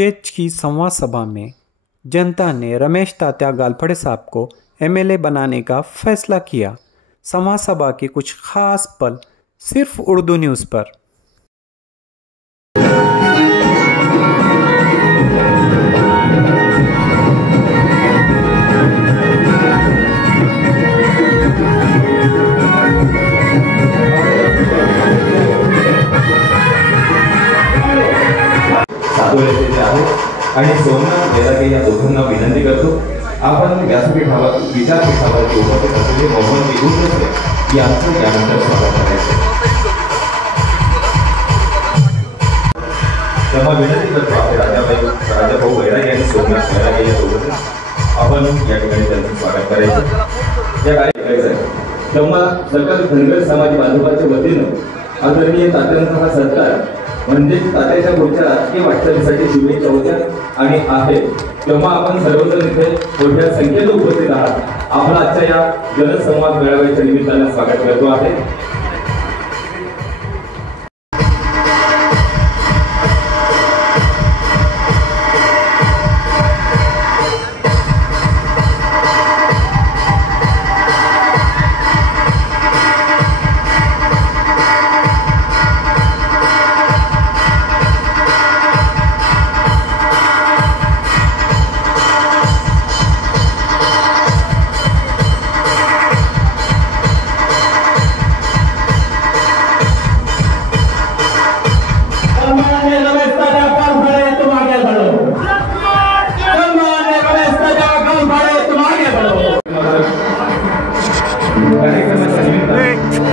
केच की संवाद सभा में जनता ने रमेश तात्या गालफड़े साहब को एमएलए बनाने का फैसला किया। संवाद सभा के कुछ खास पल सिर्फ उर्दू न्यूज़ पर। आणि सोमनाथ बेरागे या दोघांना विनंती करतो, आपण व्यासपीठावर विचारपीठावरती उपस्थित असलेले मोहम्मद निगुंदे यांचं यानंतर स्वागत करायचं। तेव्हा विनंती करतो आपले राजाभाऊ बेरागे आणि सोमनाथ बेरागे या दोघांना आपण या ठिकाणी त्यांचं स्वागत करायचं। या कार्यक्रमाचं तेव्हा सकल धनगर समाज बांधवांच्या वतीनं आदरणीय तात्यांचा हा सत्कार म्हणजे तात्याच्या पुढच्या राजकीय वाटचालीसाठी शुभेच्छा होत्या आणि आहे। तेव्हा आपण सर्वजण इथे मोठ्या संख्येने उपस्थित आहात। आपण आजच्या या जनसंवाद मेळाव्याच्या निमित्ताने स्वागत करतो आहे।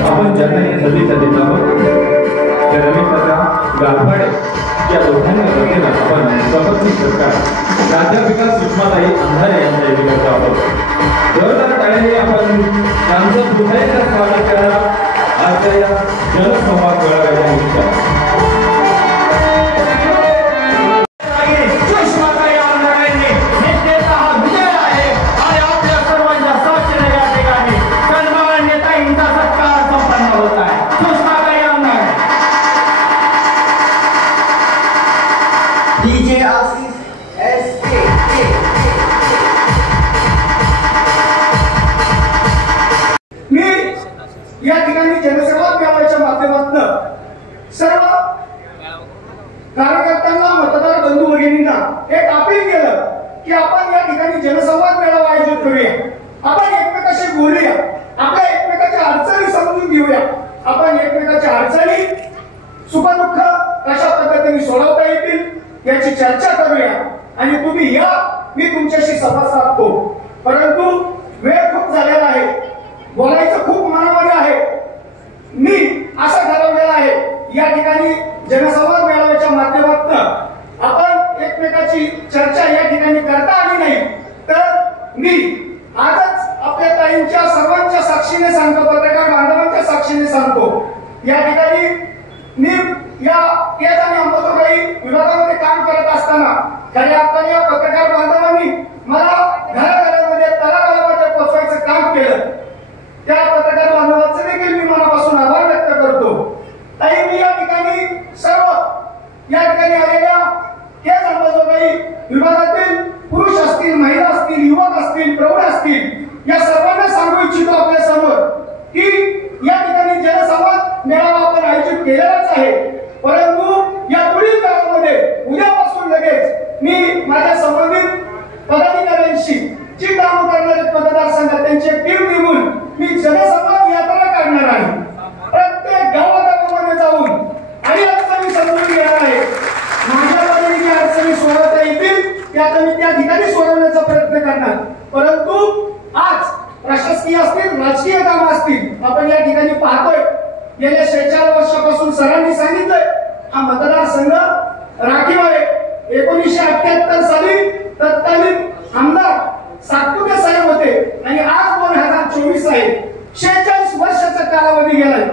आपण ज्यांना या सदिच्छा देत आहोत त्या रमेश तात्या गालफाडे या दोघांच्या वतीनं आपण सपत्नीक सत्कार प्राध्यापिका सुषमाताई अंधारे यांच्या इथे करतो आहोत। जोरदार टाळ्यांनी आपण त्यांचं पुन्हा स्वागत करा आजच्या या जनसंवाद मेळाव्याच्या निमित्तानं। या ठिकाणी जनसेवा मेळाव्याच्या माध्यमातून सर्व कार्यकर्त्यांना मतदार बंधू भगिनींना एक अपील केलं की आपण या ठिकाणी जनसंवाद मेळावा आयोजित करूया। आपण एकमेकाशी बोलूया, आपल्या एकमेकाच्या अडचणी समजून घेऊया, आपण एकमेकाच्या अडचणी सुखदुःख कशा पद्धतीने सोडवता येतील याची चर्चा करूया आणि तुम्ही या, मी तुमच्याशी संवाद साधतो। परंतु वेळ खूप झालेला आहे, बोलायचं खूप मनामध्ये आहे। मी असं ठरवलेलं आहे या ठिकाणी जनसंवाद मेळाव्याच्या माध्यमातून आपण एकमेकाची चर्चा या ठिकाणी करता आली नाही तर मी आजच आपल्या ताईंच्या सर्वांच्या साक्षीने सांगतो, पत्रकार बांधवांच्या साक्षीने सांगतो, या ठिकाणी मी या केज आणि अंमलबजावणी विभागामध्ये काम करत असताना खऱ्या अर्थाने या पत्रकार बांधवांनी मला घराघरामध्ये तळागाळामध्ये पोहोचवायचं काम केलं। त्या पत्रकार बांधवांचे देखील मी मनापासून आभार व्यक्त करतो। ताई, मी या ठिकाणी सर्व या ठिकाणी आलेल्या केज अंमलबजावणी विभागातील पुरुष असतील, महिला असतील, युवक असतील, प्रौढ असतील या सर्वांना सांगू इच्छितो आपल्या समोर की या ठिकाणी जनसंवाद मेळावा आपण आयोजित केलेलाच आहे। परंतु या पुढील काळामध्ये उद्यापासून लगेच मी माझ्या संबंधित पदाधिकाऱ्यांशी जी कामं करणारे मतदारसंघात त्यांची टीम निवडून मी जनसंवाद यात्रा काढणार आहे। प्रत्येक गावागावामध्ये जाऊन आणि अडचणी समजून घेणार आहे। माझ्या बाजूने अडचणी सोडवता येतील त्या ठिकाणी सोडवण्याचा प्रयत्न करणार। परंतु आज प्रशासकीय असतील, राजकीय कामं असतील, आपण या ठिकाणी पाहतोय गेल्या 46 वर्षापासून सरांनी सांगितलंय हा मतदारसंघ राखीव आहे। 1978 साली तत्कालीन आमदार सातपुते साहेब होते आणि आज 2024 आहे। 46 वर्षाचा कालावधी गेलाय।